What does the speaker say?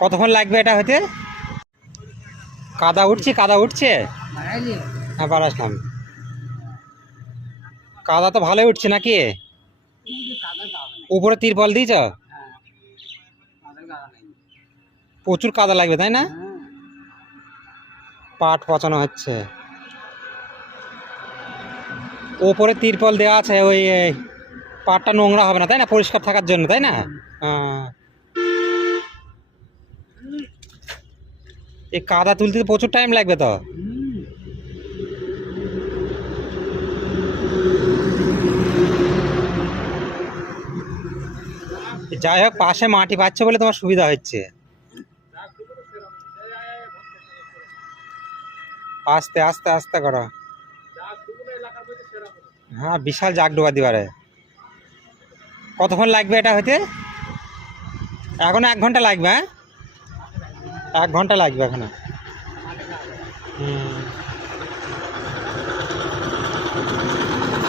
কতক্ষণ লাগবে এটা হতে? কাদা উঠছে, কাদা উঠছে। হ্যাঁ, বার আসলাম। কাদা তো ভালোই উঠছে নাকি? উপরে তিরপল দিয়েছ? প্রচুর কাদা লাগবে তাই না? পাট পচানো হচ্ছে। ওপরে তিরপল দেওয়া আছে, ওই পাটটা নোংরা হবে না তাই না, পরিষ্কার থাকার জন্য তাই না? হ্যাঁ। এই কাদা তুলতে তো প্রচুর টাইম লাগবে তো। যাই হোক, পাশে মাটি পাচ্ছে বলে তোমার সুবিধা হচ্ছে। আস্তে আস্তে আস্তে করো। হ্যাঁ, বিশাল জাগডোবা দিবারে। কতক্ষণ লাগবে এটা হতে? এখনো 1 ঘন্টা লাগবে। হ্যাঁ, 1 ঘন্টা লাগবে এখনো। হুম।